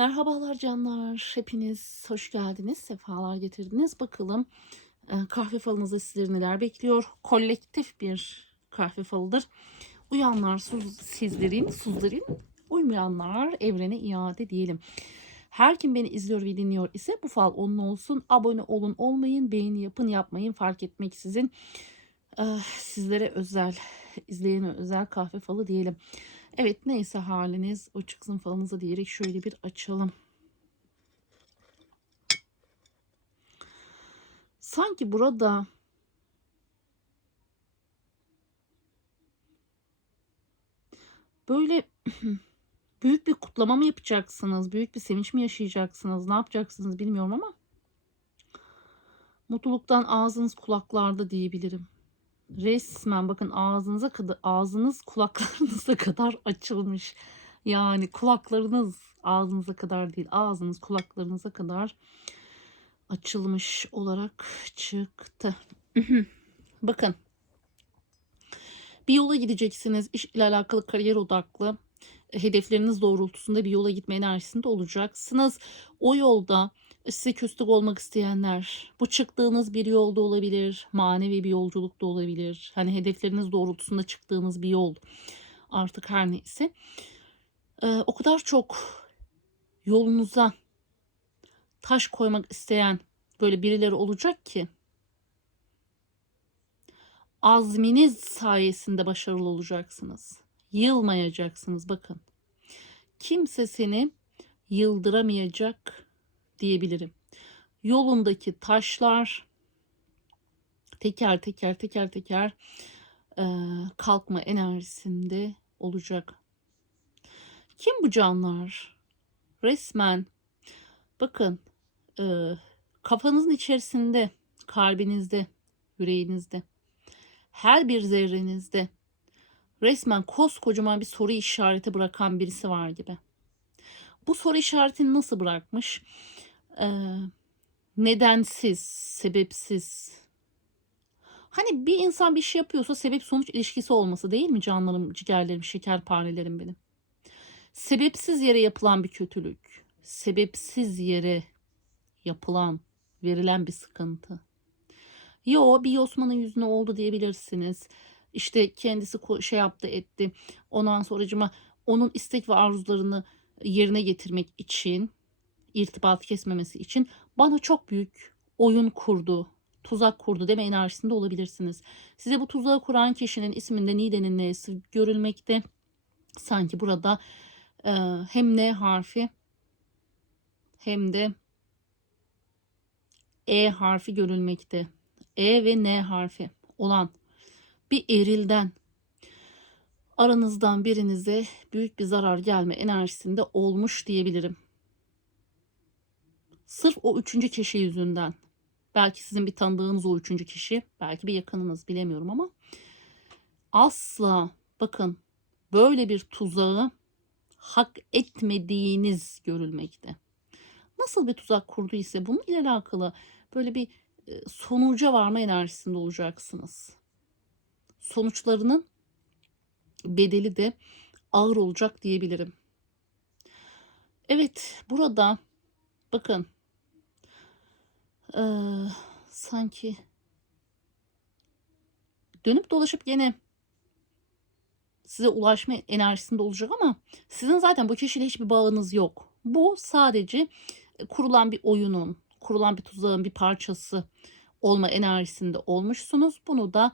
Merhabalar canlar. Hepiniz hoş geldiniz. Sefalar getirdiniz. Bakalım e, kahve falınızda sizleri neler bekliyor? Kolektif bir kahve falıdır. Uyanlar sizlerin, suzların, uymayanlar evrene iade diyelim. Her kim beni izliyor ve dinliyor ise bu fal onun olsun. Abone olun olmayın, beğeni yapın yapmayın fark etmeksizin. Ee, sizlere özel, izleyene özel kahve falı diyelim. Evet neyse haliniz o çıksın falınıza diyerek şöyle bir açalım. Sanki burada böyle büyük bir kutlama mı yapacaksınız? Büyük bir sevinç mi yaşayacaksınız? Ne yapacaksınız bilmiyorum ama mutluluktan ağzınız kulaklarda diyebilirim. Resmen bakın ağzınıza kadar ağzınız kulaklarınıza kadar açılmış. Yani kulaklarınız ağzınıza kadar değil ağzınız kulaklarınıza kadar açılmış olarak çıktı. bakın bir yola gideceksiniz iş ile alakalı kariyer odaklı hedefleriniz doğrultusunda bir yola gitme enerjisinde olacaksınız. O yolda size köstek olmak isteyenler, bu çıktığınız bir yolda olabilir, manevi bir yolculuk da olabilir. Hani hedefleriniz doğrultusunda çıktığınız bir yol artık her neyse. Ee, o kadar çok yolunuza taş koymak isteyen böyle birileri olacak ki azminiz sayesinde başarılı olacaksınız. Yılmayacaksınız bakın. Kimse seni yıldıramayacak diyebilirim. Yolundaki taşlar teker teker teker teker e, kalkma enerjisinde olacak. Kim bu canlar? Resmen bakın e, kafanızın içerisinde, kalbinizde, yüreğinizde, her bir zerrenizde resmen koskocaman bir soru işareti bırakan birisi var gibi. Bu soru işaretini nasıl bırakmış? Ee, nedensiz, sebepsiz. Hani bir insan bir şey yapıyorsa sebep sonuç ilişkisi olması değil mi canlarım, ciğerlerim, şekerparelerim benim? Sebepsiz yere yapılan bir kötülük, sebepsiz yere yapılan, verilen bir sıkıntı. Yo bir Osman'ın yüzüne oldu diyebilirsiniz. İşte kendisi şey yaptı etti. Ondan sonracıma onun istek ve arzularını yerine getirmek için, irtibat kesmemesi için bana çok büyük oyun kurdu, tuzak kurdu deme enerjisinde olabilirsiniz. Size bu tuzağı kuran kişinin isminde Nide'nin N'si görülmekte. Sanki burada e, hem N harfi hem de E harfi görülmekte. E ve N harfi olan bir erilden aranızdan birinize büyük bir zarar gelme enerjisinde olmuş diyebilirim. Sırf o üçüncü kişi yüzünden. Belki sizin bir tanıdığınız o üçüncü kişi, belki bir yakınınız bilemiyorum ama asla bakın böyle bir tuzağı hak etmediğiniz görülmekte. Nasıl bir tuzak kurdu ise bunun ile alakalı böyle bir e, sonuca varma enerjisinde olacaksınız. Sonuçlarının bedeli de ağır olacak diyebilirim. Evet burada bakın ee, sanki dönüp dolaşıp yine size ulaşma enerjisinde olacak ama sizin zaten bu kişiyle hiçbir bağınız yok. Bu sadece kurulan bir oyunun, kurulan bir tuzağın bir parçası olma enerjisinde olmuşsunuz. Bunu da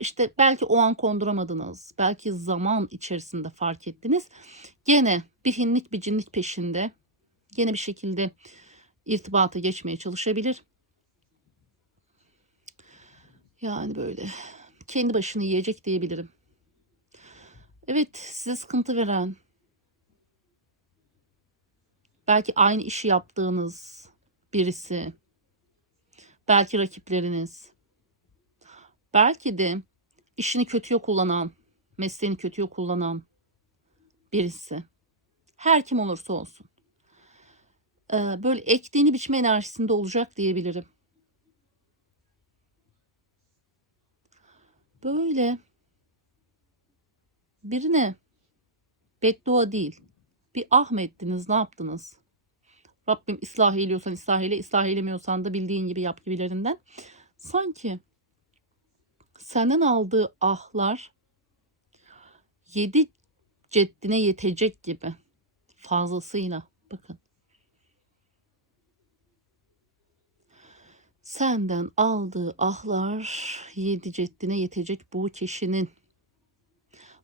işte belki o an konduramadınız. Belki zaman içerisinde fark ettiniz. Gene bir hinlik bir cinlik peşinde. Gene bir şekilde irtibata geçmeye çalışabilir. Yani böyle kendi başını yiyecek diyebilirim. Evet size sıkıntı veren belki aynı işi yaptığınız birisi belki rakipleriniz belki de işini kötüye kullanan, mesleğini kötüye kullanan birisi. Her kim olursa olsun. Ee, böyle ektiğini biçme enerjisinde olacak diyebilirim. Böyle birine beddua değil. Bir ah mı ettiniz ne yaptınız? Rabbim ıslah eyliyorsan ıslah eyle, ıslah eylemiyorsan da bildiğin gibi yap gibilerinden. Sanki senden aldığı ahlar yedi ceddine yetecek gibi fazlasıyla bakın. Senden aldığı ahlar yedi ceddine yetecek bu kişinin.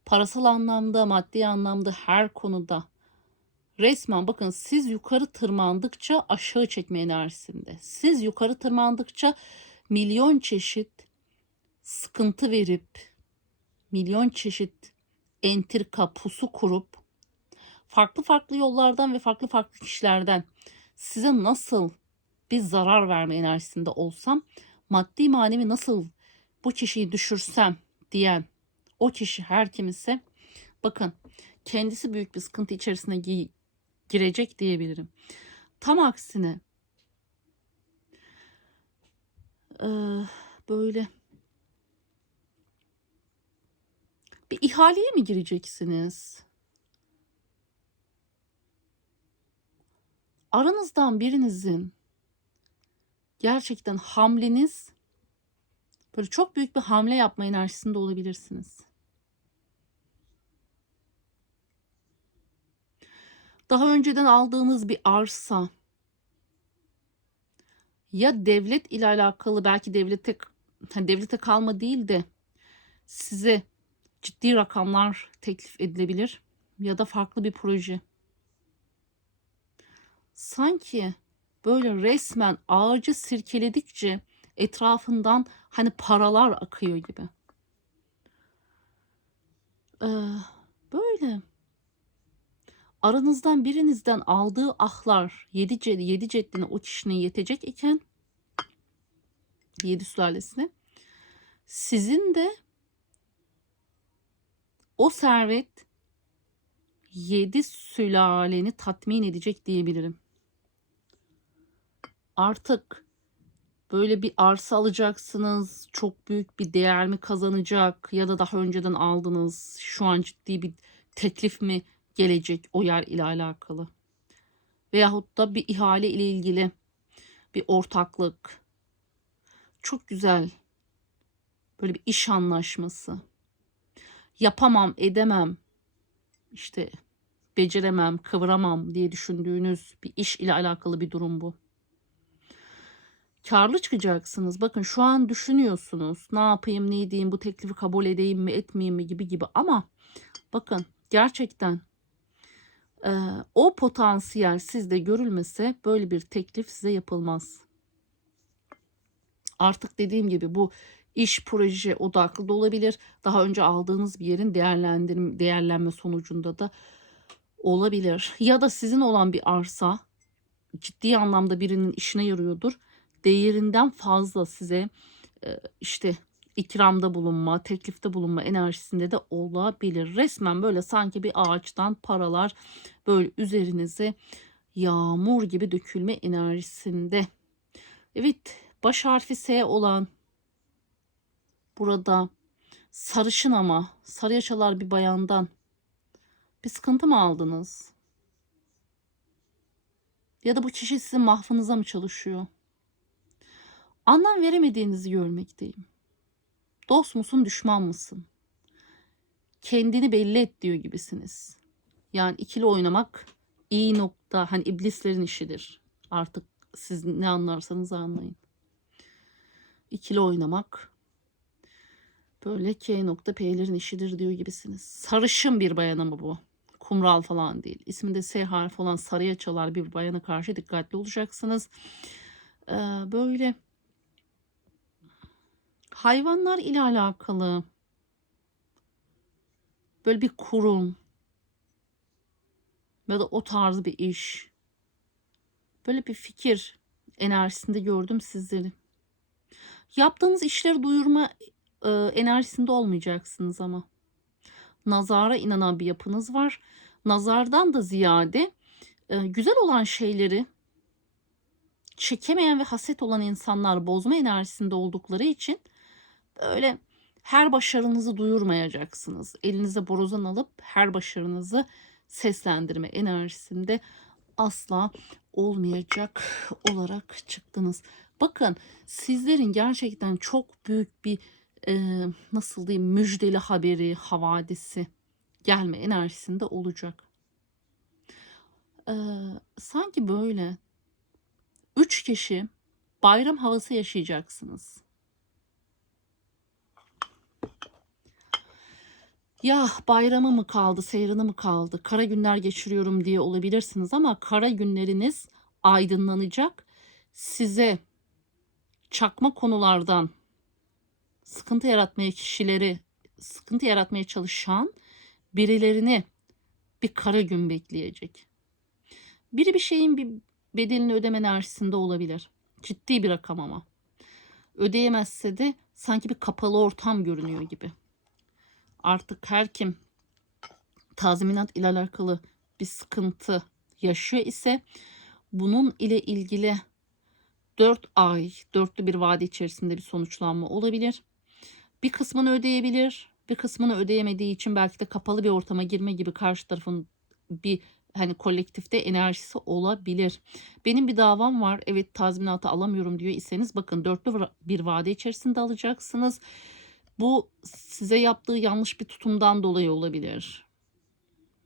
Parasal anlamda, maddi anlamda her konuda. Resmen bakın siz yukarı tırmandıkça aşağı çekme enerjisinde. Siz yukarı tırmandıkça milyon çeşit sıkıntı verip, milyon çeşit entrika pusu kurup, farklı farklı yollardan ve farklı farklı kişilerden size nasıl bir zarar verme enerjisinde olsam, maddi manevi nasıl bu kişiyi düşürsem diyen o kişi her kim ise bakın kendisi büyük bir sıkıntı içerisine gi- girecek diyebilirim. Tam aksine eee, böyle bir ihaleye mi gireceksiniz? Aranızdan birinizin gerçekten hamleniz böyle çok büyük bir hamle yapma enerjisinde olabilirsiniz. Daha önceden aldığınız bir arsa ya devlet ile alakalı belki devlete hani devlete kalma değil de size ciddi rakamlar teklif edilebilir ya da farklı bir proje. Sanki böyle resmen ağacı sirkeledikçe etrafından hani paralar akıyor gibi. Ee, böyle aranızdan birinizden aldığı ahlar yedi, ced yedi ceddine o kişinin yetecek iken yedi sülalesine sizin de o servet yedi sülaleni tatmin edecek diyebilirim. Artık böyle bir arsa alacaksınız, çok büyük bir değer mi kazanacak ya da daha önceden aldınız, şu an ciddi bir teklif mi gelecek o yer ile alakalı. Veyahut da bir ihale ile ilgili bir ortaklık. Çok güzel. Böyle bir iş anlaşması. Yapamam, edemem. işte beceremem, kıvıramam diye düşündüğünüz bir iş ile alakalı bir durum bu. Karlı çıkacaksınız. Bakın şu an düşünüyorsunuz. Ne yapayım, ne edeyim, bu teklifi kabul edeyim mi, etmeyeyim mi gibi gibi. Ama bakın gerçekten e, o potansiyel sizde görülmese böyle bir teklif size yapılmaz. Artık dediğim gibi bu iş proje odaklı da olabilir. Daha önce aldığınız bir yerin değerlendirim değerlenme sonucunda da olabilir. Ya da sizin olan bir arsa ciddi anlamda birinin işine yarıyordur. Değerinden fazla size işte ikramda bulunma, teklifte bulunma enerjisinde de olabilir. Resmen böyle sanki bir ağaçtan paralar böyle üzerinize yağmur gibi dökülme enerjisinde. Evet, baş harfi S olan burada sarışın ama sarı yaşalar bir bayandan bir sıkıntı mı aldınız? Ya da bu kişi sizin mahfınıza mı çalışıyor? Anlam veremediğinizi görmekteyim. Dost musun, düşman mısın? Kendini belli et diyor gibisiniz. Yani ikili oynamak iyi nokta, hani iblislerin işidir. Artık siz ne anlarsanız anlayın. İkili oynamak böyle K nokta P'lerin işidir diyor gibisiniz. Sarışın bir bayan ama bu. Kumral falan değil. İsminde S harfi olan sarıya çalar bir bayana karşı dikkatli olacaksınız. Ee, böyle hayvanlar ile alakalı böyle bir kurum ya da o tarz bir iş böyle bir fikir enerjisinde gördüm sizleri. Yaptığınız işleri duyurma e, enerjisinde olmayacaksınız ama. Nazara inanan bir yapınız var. Nazardan da ziyade e, güzel olan şeyleri çekemeyen ve haset olan insanlar bozma enerjisinde oldukları için böyle her başarınızı duyurmayacaksınız. Elinize borazan alıp her başarınızı seslendirme enerjisinde asla olmayacak olarak çıktınız. Bakın sizlerin gerçekten çok büyük bir e, nasıl diyeyim müjdeli haberi, havadisi gelme enerjisinde olacak. Ee, sanki böyle üç kişi bayram havası yaşayacaksınız. Ya bayramı mı kaldı, seyranı mı kaldı, kara günler geçiriyorum diye olabilirsiniz ama kara günleriniz aydınlanacak. Size çakma konulardan sıkıntı yaratmaya kişileri, sıkıntı yaratmaya çalışan birilerini bir kara gün bekleyecek. Biri bir şeyin bir bedelini ödeme enerjisinde olabilir. Ciddi bir rakam ama. Ödeyemezse de sanki bir kapalı ortam görünüyor gibi. Artık her kim tazminat ile alakalı bir sıkıntı yaşıyor ise bunun ile ilgili 4 ay, dörtlü bir vade içerisinde bir sonuçlanma olabilir. Bir kısmını ödeyebilir, bir kısmını ödeyemediği için belki de kapalı bir ortama girme gibi karşı tarafın bir hani kolektifte enerjisi olabilir. Benim bir davam var. Evet tazminatı alamıyorum diyor iseniz bakın dörtlü bir vade içerisinde alacaksınız. Bu size yaptığı yanlış bir tutumdan dolayı olabilir.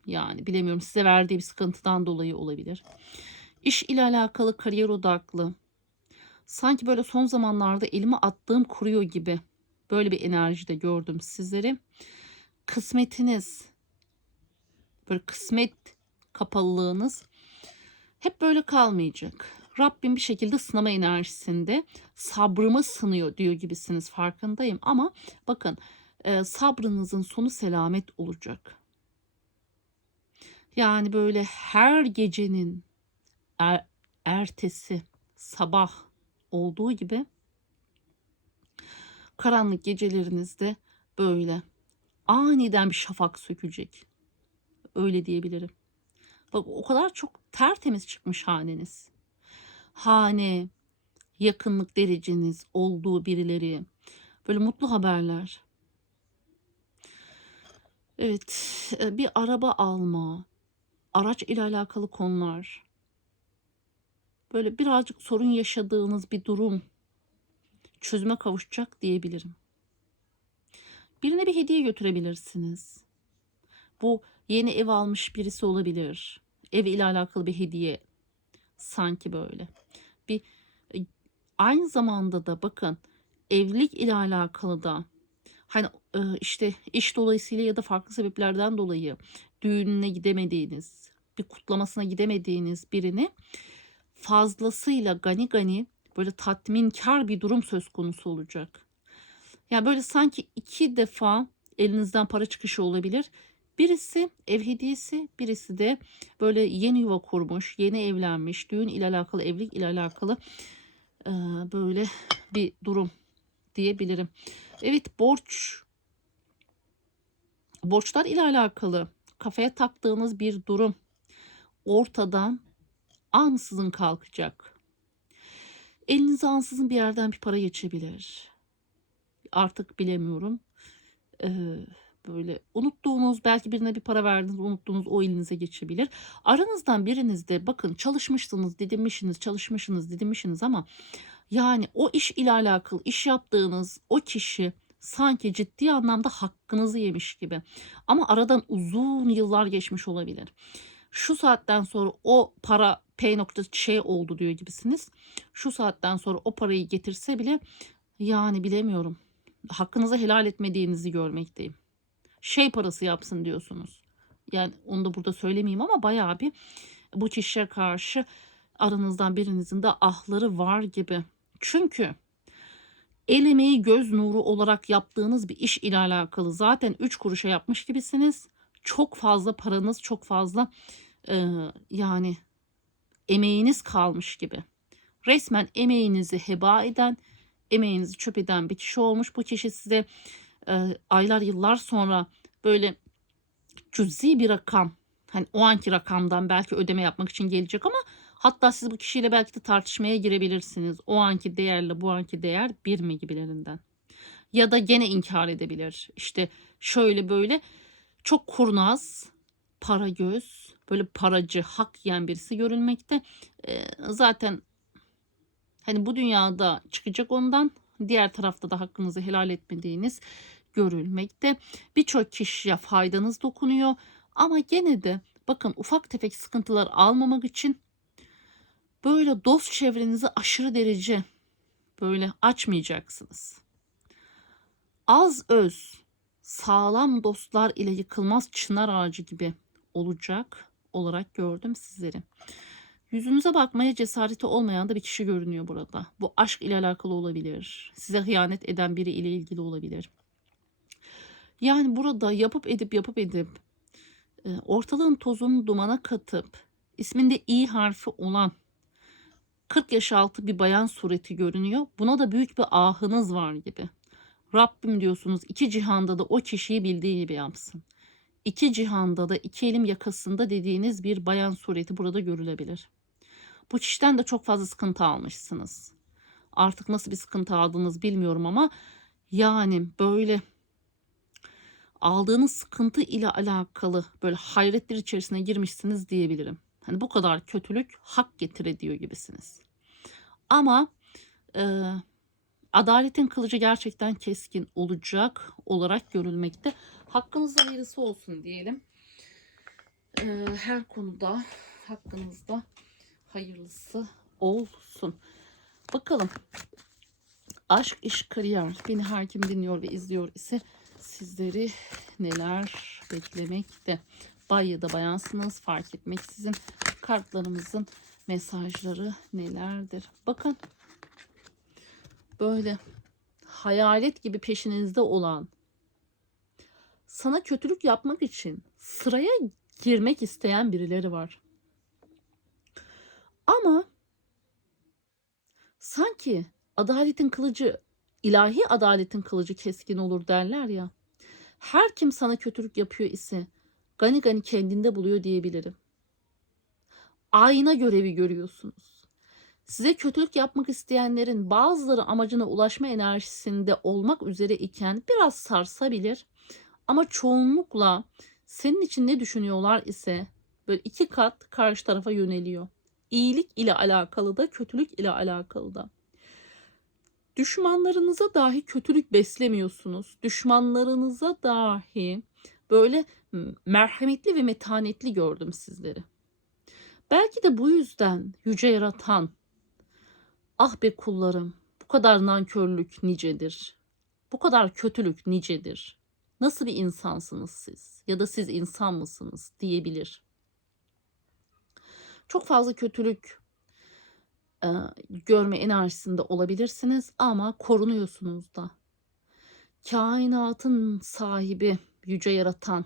Yani bilemiyorum size verdiği bir sıkıntıdan dolayı olabilir. İş ile alakalı kariyer odaklı. Sanki böyle son zamanlarda elime attığım kuruyor gibi. Böyle bir enerjide gördüm sizleri. Kısmetiniz böyle kısmet kapalılığınız hep böyle kalmayacak. Rabbim bir şekilde sınama enerjisinde sabrımı sınıyor diyor gibisiniz farkındayım ama bakın e, sabrınızın sonu selamet olacak. Yani böyle her gecenin er, ertesi sabah olduğu gibi karanlık gecelerinizde böyle aniden bir şafak sökecek. Öyle diyebilirim. Bak o kadar çok tertemiz çıkmış haneniz. Hane, yakınlık dereceniz olduğu birileri. Böyle mutlu haberler. Evet, e, bir araba alma, araç ile alakalı konular. Böyle birazcık sorun yaşadığınız bir durum çözüme kavuşacak diyebilirim. Birine bir hediye götürebilirsiniz. Bu yeni ev almış birisi olabilir. Ev ile alakalı bir hediye sanki böyle. Bir e, aynı zamanda da bakın evlilik ile alakalı da hani e, işte iş dolayısıyla ya da farklı sebeplerden dolayı düğününe gidemediğiniz, bir kutlamasına gidemediğiniz birini fazlasıyla gani gani böyle tatminkar bir durum söz konusu olacak. Yani böyle sanki iki defa elinizden para çıkışı olabilir. Birisi ev hediyesi, birisi de böyle yeni yuva kurmuş, yeni evlenmiş, düğün ile alakalı, evlilik ile alakalı e, böyle bir durum diyebilirim. Evet borç, borçlar ile alakalı kafaya taktığınız bir durum ortadan ansızın kalkacak. Elinize ansızın bir yerden bir para geçebilir. Artık bilemiyorum. Ee, böyle unuttuğunuz belki birine bir para verdiniz unuttuğunuz o elinize geçebilir. Aranızdan biriniz de bakın çalışmışsınız didinmişsiniz çalışmışsınız didinmişsiniz ama yani o iş ile alakalı iş yaptığınız o kişi sanki ciddi anlamda hakkınızı yemiş gibi. Ama aradan uzun yıllar geçmiş olabilir. Şu saatten sonra o para P nokta şey oldu diyor gibisiniz. Şu saatten sonra o parayı getirse bile yani bilemiyorum. Hakkınızı helal etmediğinizi görmekteyim şey parası yapsın diyorsunuz. Yani onu da burada söylemeyeyim ama bayağı bir bu kişiye karşı aranızdan birinizin de ahları var gibi. Çünkü el emeği göz nuru olarak yaptığınız bir iş ile alakalı zaten 3 kuruşa yapmış gibisiniz. Çok fazla paranız, çok fazla e, yani emeğiniz kalmış gibi. Resmen emeğinizi heba eden, emeğinizi çöp eden bir kişi olmuş. Bu kişi size e, aylar yıllar sonra böyle cüzi bir rakam hani o anki rakamdan belki ödeme yapmak için gelecek ama hatta siz bu kişiyle belki de tartışmaya girebilirsiniz. O anki değerle bu anki değer bir mi gibilerinden. Ya da gene inkar edebilir. İşte şöyle böyle çok kurnaz, para göz, böyle paracı, hak yiyen birisi görülmekte. Ee, zaten hani bu dünyada çıkacak ondan diğer tarafta da hakkınızı helal etmediğiniz görülmekte. Birçok kişiye faydanız dokunuyor ama gene de bakın ufak tefek sıkıntılar almamak için böyle dost çevrenizi aşırı derece böyle açmayacaksınız. Az öz, sağlam dostlar ile yıkılmaz çınar ağacı gibi olacak olarak gördüm sizleri. Yüzünüze bakmaya cesareti olmayan da bir kişi görünüyor burada. Bu aşk ile alakalı olabilir. Size hıyanet eden biri ile ilgili olabilir. Yani burada yapıp edip yapıp edip e, ortalığın tozunu dumana katıp isminde i harfi olan 40 yaş altı bir bayan sureti görünüyor. Buna da büyük bir ahınız var gibi. Rabbim diyorsunuz iki cihanda da o kişiyi bildiği gibi yapsın. İki cihanda da iki elim yakasında dediğiniz bir bayan sureti burada görülebilir. Bu kişiden de çok fazla sıkıntı almışsınız. Artık nasıl bir sıkıntı aldınız bilmiyorum ama yani böyle aldığınız sıkıntı ile alakalı böyle hayretler içerisine girmişsiniz diyebilirim. Hani bu kadar kötülük hak getir ediyor gibisiniz. Ama e, adaletin kılıcı gerçekten keskin olacak olarak görülmekte. Hakkınızda hayırlısı olsun diyelim. E, her konuda hakkınızda hayırlısı olsun. Bakalım. Aşk, iş, kariyer. Beni her kim dinliyor ve izliyor ise sizleri neler beklemekte. Bay ya da bayansınız fark etmeksizin kartlarımızın mesajları nelerdir? Bakın böyle hayalet gibi peşinizde olan sana kötülük yapmak için sıraya girmek isteyen birileri var. Ama sanki adaletin kılıcı ilahi adaletin kılıcı keskin olur derler ya. Her kim sana kötülük yapıyor ise gani gani kendinde buluyor diyebilirim. Ayna görevi görüyorsunuz. Size kötülük yapmak isteyenlerin bazıları amacına ulaşma enerjisinde olmak üzere iken biraz sarsabilir. Ama çoğunlukla senin için ne düşünüyorlar ise böyle iki kat karşı tarafa yöneliyor. İyilik ile alakalı da kötülük ile alakalı da. Düşmanlarınıza dahi kötülük beslemiyorsunuz. Düşmanlarınıza dahi böyle merhametli ve metanetli gördüm sizleri. Belki de bu yüzden yüce yaratan ah be kullarım bu kadar nankörlük nicedir. Bu kadar kötülük nicedir. Nasıl bir insansınız siz ya da siz insan mısınız diyebilir. Çok fazla kötülük e, görme enerjisinde olabilirsiniz ama korunuyorsunuz da. Kainatın sahibi, yüce yaratan,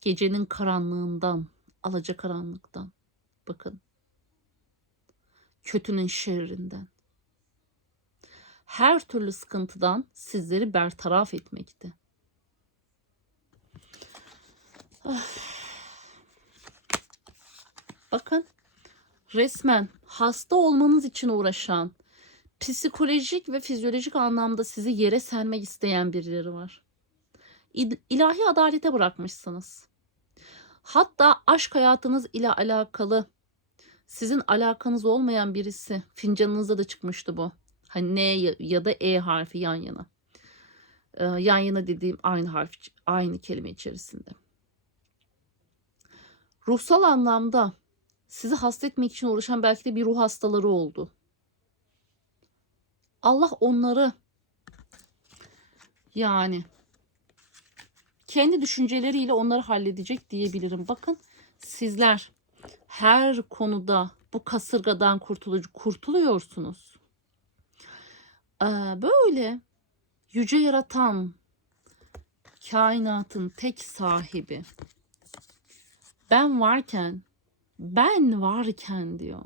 gecenin karanlığından, alacakaranlıktan. Bakın. Kötünün şerrinden. Her türlü sıkıntıdan sizleri bertaraf etmekte. Bakın resmen hasta olmanız için uğraşan, psikolojik ve fizyolojik anlamda sizi yere sermek isteyen birileri var. İlahi adalete bırakmışsınız. Hatta aşk hayatınız ile alakalı sizin alakanız olmayan birisi fincanınızda da çıkmıştı bu. Hani N ya da E harfi yan yana. Ee, yan yana dediğim aynı harf aynı kelime içerisinde. Ruhsal anlamda sizi hasta etmek için uğraşan belki de bir ruh hastaları oldu. Allah onları yani kendi düşünceleriyle onları halledecek diyebilirim. Bakın sizler her konuda bu kasırgadan kurtulucu kurtuluyorsunuz. Ee, böyle yüce yaratan kainatın tek sahibi ben varken ben varken diyor.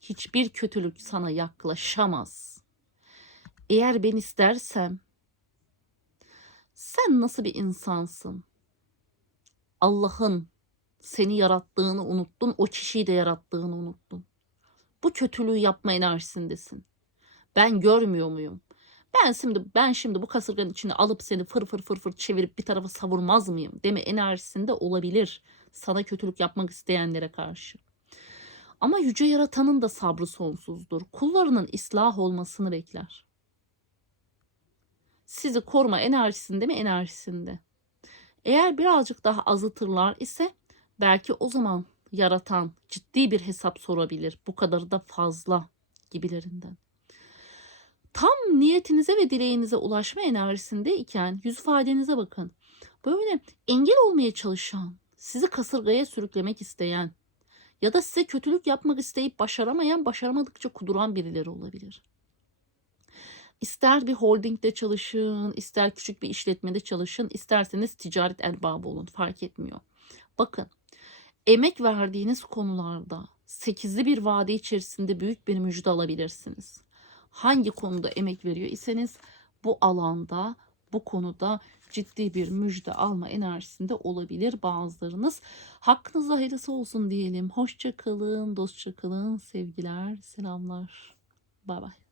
Hiçbir kötülük sana yaklaşamaz. Eğer ben istersem sen nasıl bir insansın? Allah'ın seni yarattığını unuttun, o kişiyi de yarattığını unuttun. Bu kötülüğü yapma enerjisindesin. Ben görmüyor muyum? Ben şimdi ben şimdi bu kasırganın içine alıp seni fır fır fır fır çevirip bir tarafa savurmaz mıyım deme enerjisinde olabilir Sana kötülük yapmak isteyenlere karşı. Ama yüce yaratanın da sabrı sonsuzdur. Kullarının ıslah olmasını bekler. Sizi koruma enerjisinde mi enerjisinde? Eğer birazcık daha azıtırlar ise belki o zaman yaratan ciddi bir hesap sorabilir. Bu kadarı da fazla gibilerinden. Tam niyetinize ve dileğinize ulaşma enerjisinde iken yüz ifadenize bakın. Böyle engel olmaya çalışan, sizi kasırgaya sürüklemek isteyen ya da size kötülük yapmak isteyip başaramayan, başaramadıkça kuduran birileri olabilir. İster bir holdingde çalışın, ister küçük bir işletmede çalışın, isterseniz ticaret erbabı olun fark etmiyor. Bakın emek verdiğiniz konularda 8'li bir vade içerisinde büyük bir müjde alabilirsiniz. Hangi konuda emek veriyor iseniz bu alanda bu konuda ciddi bir müjde alma enerjisinde olabilir bazılarınız. Hakkınızda hayırlısı olsun diyelim. Hoşça kalın, dostça sevgiler, selamlar. Bay bay.